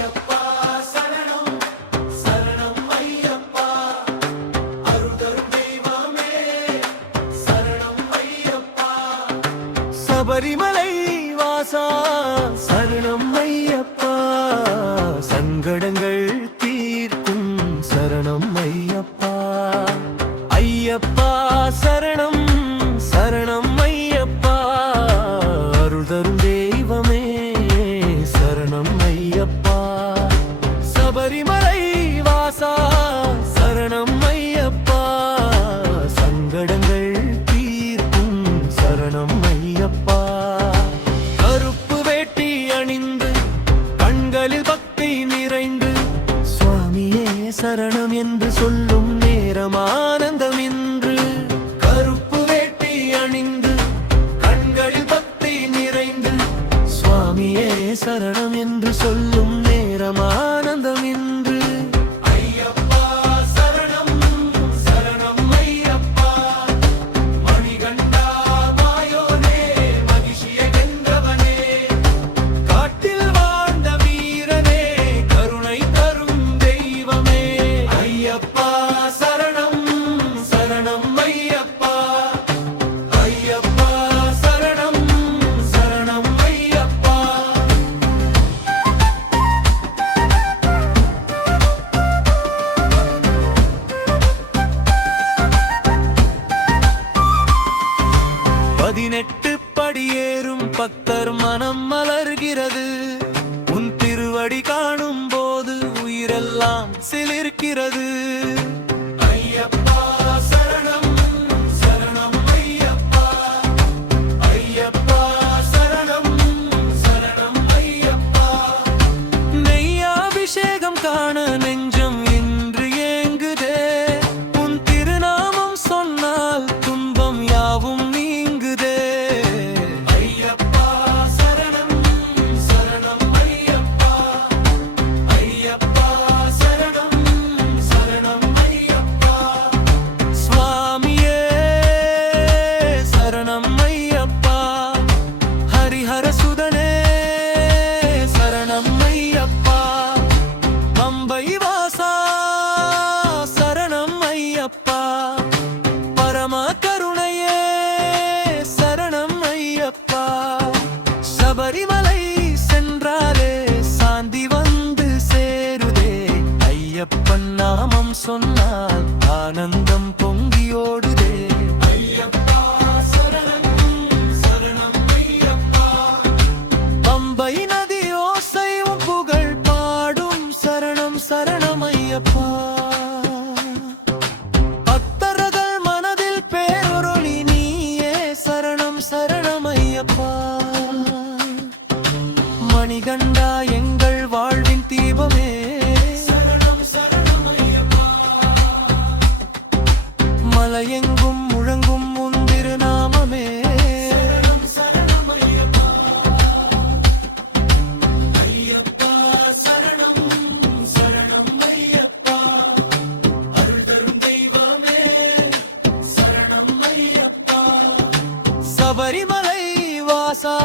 ஐயப்பா சரணம் சரணம் ஐயப்பா அருள் தரும் தெய்வமே சரணம் ஐயப்பா சபரிமலை வாசா சரணம் ஐயப்பா சங்கடங்கள் தீர்க்கும் சரணம் ஐயப்பா ஐயப்பா சரணம் சரணம் ஐயப்பா அருள் தரும் தெய்வமே சரணம் ஐயப்பா சபரிமலை வாசா சரணம் ஐயப்பா சங்கடங்கள் தீர்க்கும் சரணம் ஐயப்பா கருப்பு வேட்டி அணிந்து கண்களில் பக்தி நிறைந்து சுவாமியே சரணம் என்று சொல்லும் நேரம் ஆனந்தம் இன்று கருப்பு வேட்டி அணிந்து கண்களில் பக்தி நிறைந்து சுவாமியே சரணம் என்று சொல்லும் நேரம் ஆனந்தம் இன்று ஐயப்பா சரணம் சரணம் ஐயப்பா மணிகண்டா மாயோனே மகிஷியை வென்றவனே காட்டில் வாழ்ந்த வீரனே கருணை தரும் தெய்வமே ஐயப்பா சரணம் சரணம் ஐயப்பா ஐயப்பா சரணம் சரணம் ஐயப்பா பதினெட்டு படியேறும் பக்தர் மனம் மலர்கிறது உன் திருவடி காணும் போது உயிரெல்லாம் சிலிர்க்கிறது ஐயப்பா சரணம் சரணம் ஐயப்பா ஐயப்பா சரணம் சரணம் ஐயப்பா நெய்யாபிஷேகம் காண நெஞ்சம் இன்று ஏங்குதே உன் திருநாமம் சொன்னால் துன்பம் யாவும் நீங்குதே ஐயப்பா சரணம் சரணம் ஐயப்பா ஐயப்பா சரணம் சரணம் ஐயப்பா சுவாமியே சரணம் ஐயப்பா ஹரிஹர சுதனே சரணம் ஐயப்பா பம்பை வாசா சரணம் ஐயப்பா பரம கருணையே சரணம் ஐயப்பா சபரிமலை சென்றாலே சாந்தி வந்து சேருதே ஐயப்பன் நாமம் சொன்னால் ஆனந்தம் பொங்கியோடுதே ஐயப்பா சரணம் சரணம் ஐயப்பா பம்பை நதி ஓசையும் புகழ் பாடும் சரணம் சரணம் ஐயப்பா பக்தர்கள் மனதில் பேரொளி நீயே சரணம் சரணம் ஐயப்பா மணிகண்டா எங்கள் வாழ்வின் தீபமே சரணம் சரணம் ஐயப்பா மலையெங்கும் முழங்கும் உன் திருநாமமே சரணம் சரணம் ஐயப்பா ஐயப்பா சரணம் சரணம் ஐயப்பா அருள் தரும் தெய்வமே சரணம் ஐயப்பா சபரிமலை வாசா